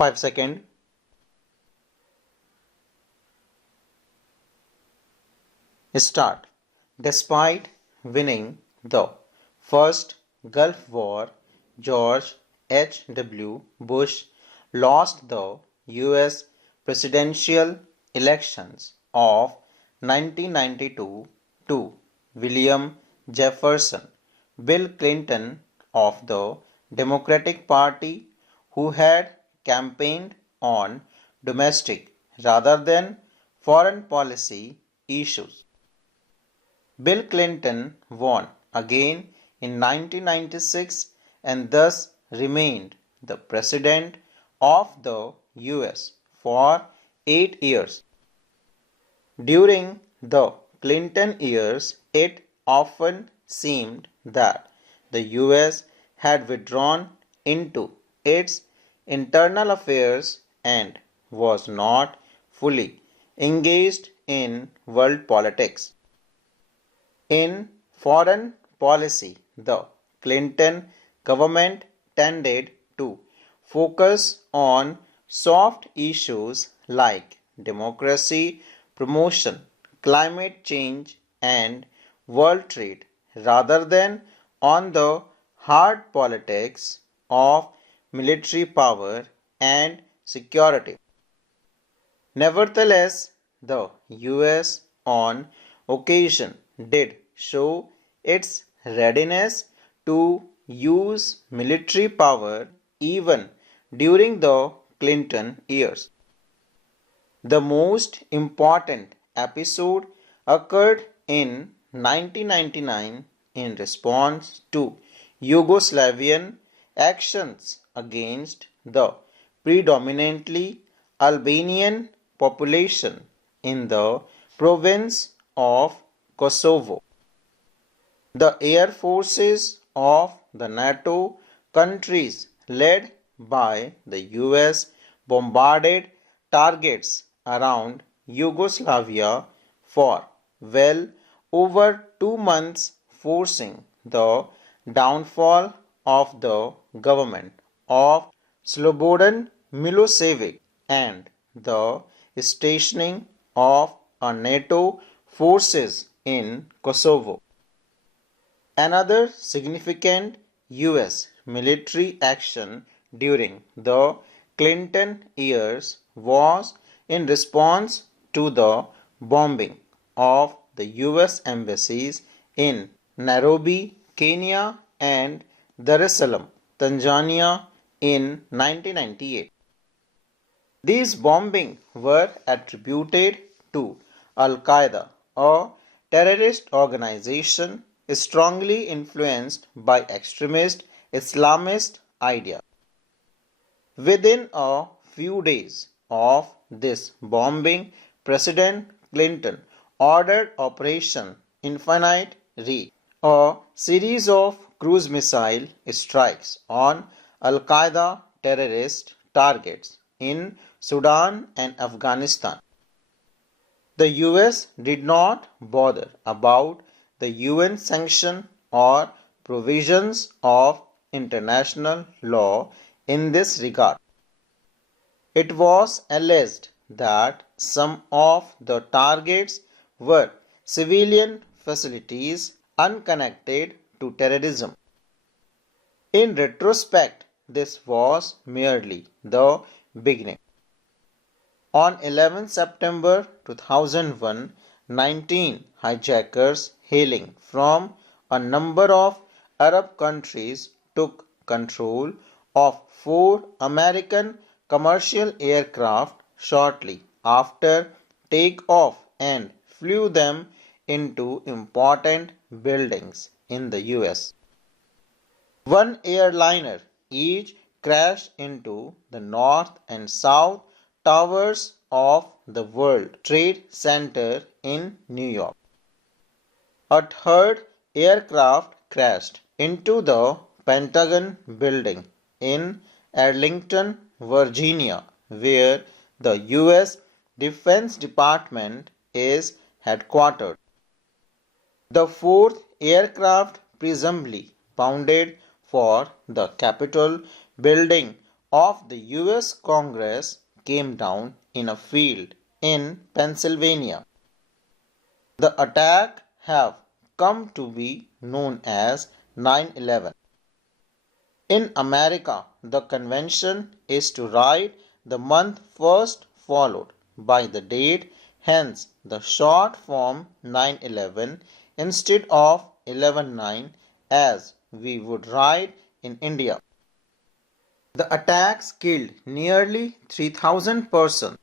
5 seconds. Start. Despite winning the first Gulf War, George H.W. Bush lost the U.S. presidential elections of 1992 to William Jefferson. Bill Clinton of the Democratic Party, who had campaigned on domestic rather than foreign policy issues. Bill Clinton won again in 1996 and thus remained the President of the US for 8 years. During the Clinton years, it often seemed that the US had withdrawn into its internal affairs and was not fully engaged in world politics. In foreign policy, the Clinton government tended to focus on soft issues like democracy, promotion, climate change, and world trade rather than on the hard politics of military power and security. Nevertheless, the US on occasion did show its readiness to use military power even during the Clinton years. The most important episode occurred in 1999 in response to Yugoslavian actions against the predominantly Albanian population in the province of Kosovo. The air forces of the NATO countries led by the US bombarded targets around Yugoslavia for well over 2 months, forcing the downfall of the government of Slobodan Milosevic and the stationing of a NATO forces in Kosovo. Another significant US military action during the Clinton years was in response to the bombing of the US embassies in Nairobi, Kenya and Dar es Salaam, Tanzania in 1998. These bombings were attributed to Al-Qaeda, a terrorist organization strongly influenced by extremist Islamist ideas. Within a few days of this bombing, President Clinton ordered Operation Infinite Reach, a series of cruise missile strikes on Al-Qaeda terrorist targets in Sudan and Afghanistan. The US did not bother about the UN sanction or provisions of international law in this regard. It was alleged that some of the targets were civilian facilities unconnected to terrorism. In retrospect, this was merely the beginning. On 11 September 2001, 19 hijackers hailing from a number of Arab countries took control of 4 American commercial aircraft shortly after takeoff and flew them into important buildings in the US. One airliner each crashed into the north and south towers of the World Trade Center in New York. A third aircraft crashed into the Pentagon building in Arlington, Virginia, where the US Defense Department is headquartered. The fourth aircraft presumably bounded for the Capitol building of the US Congress came down in a field in Pennsylvania. The attack have come to be known as 9/11. In America, the convention is to write the month first followed by the date, hence the short form 9/11 instead of 11/9 as we would write in India. The attacks killed nearly 3,000 persons.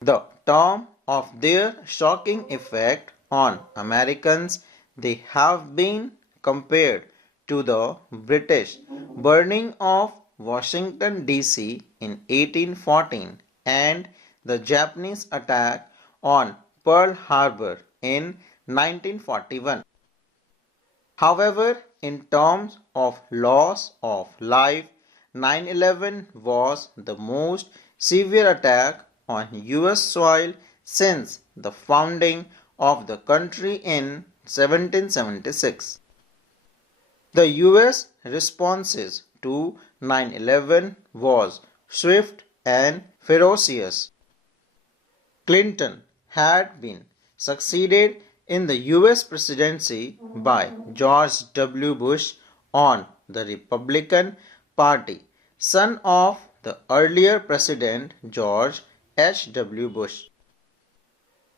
The term of their shocking effect on Americans, they have been compared to the British burning of Washington DC in 1814 and the Japanese attack on Pearl Harbor in 1941. However, in terms of loss of life, 9/11 was the most severe attack on US soil since the founding of the country in 1776. The US responses to 9/11 was swift and ferocious. Clinton had been succeeded in the US presidency by George W. Bush on the Republican Party, son of the earlier President George H. W. Bush.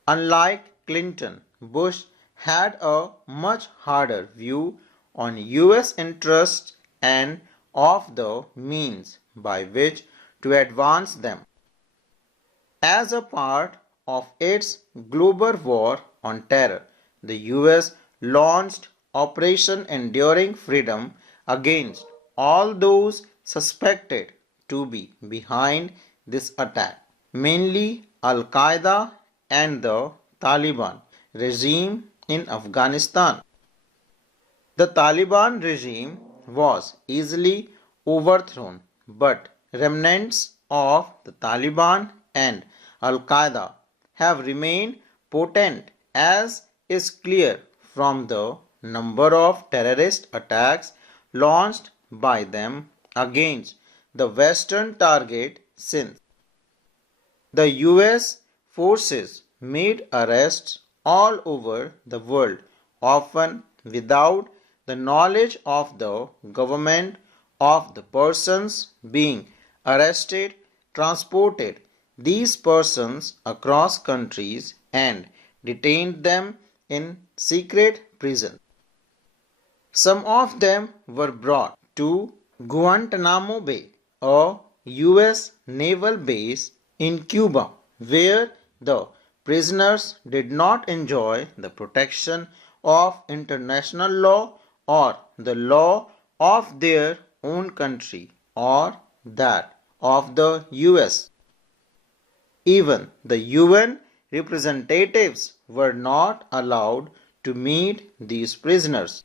Unlike Clinton, Bush had a much harder view on US interests and of the means by which to advance them. As a part of its global war on terror, the US launched Operation Enduring Freedom against all those suspected to be behind this attack, mainly Al-Qaeda and the Taliban regime in Afghanistan. The Taliban regime was easily overthrown, but remnants of the Taliban and Al-Qaeda have remained potent, as is clear from the number of terrorist attacks launched by them against the Western target since. The US forces made arrests all over the world, often without the knowledge of the government of the persons being arrested, transported these persons across countries and detained them in secret prisons. Some of them were brought to Guantanamo Bay, a US naval base in Cuba, where the prisoners did not enjoy the protection of international law or the law of their own country or that of the US. Even the UN representatives were not allowed to meet these prisoners.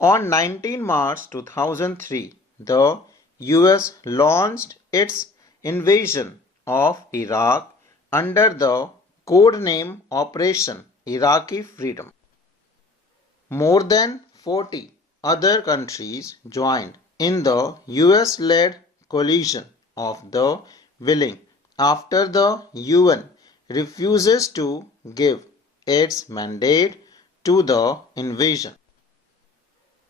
On 19 March 2003, the US launched its invasion of Iraq under the code name Operation Iraqi Freedom. More than 40 other countries joined in the US-led coalition of the willing after the UN refuses to give its mandate to the invasion.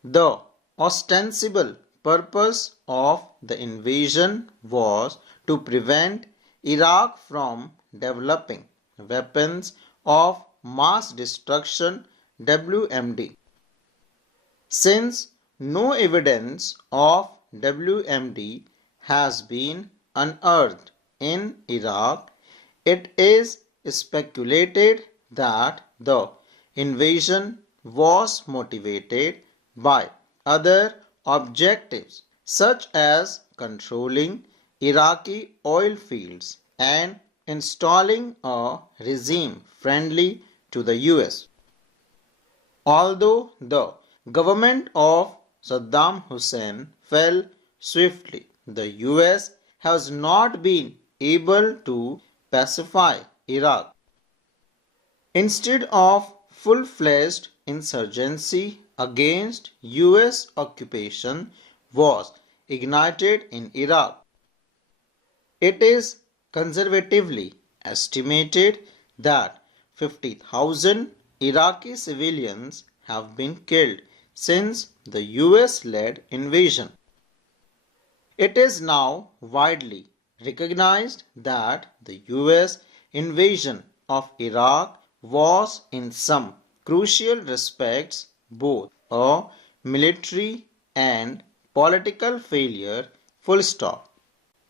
The ostensible purpose of the invasion was to prevent Iraq from developing weapons of mass destruction WMD. Since no evidence of WMD has been unearthed in Iraq, it is speculated that the invasion was motivated by other objectives such as controlling Iraqi oil fields and installing a regime friendly to the US. Although the government of Saddam Hussein fell swiftly, the US has not been able to pacify Iraq. Instead of full-fledged insurgency against US occupation was ignited in Iraq. It is conservatively estimated that 50,000 Iraqi civilians have been killed since the US-led invasion. It is now widely recognized that the US invasion of Iraq was in some crucial respects both a military and political failure. Full stop.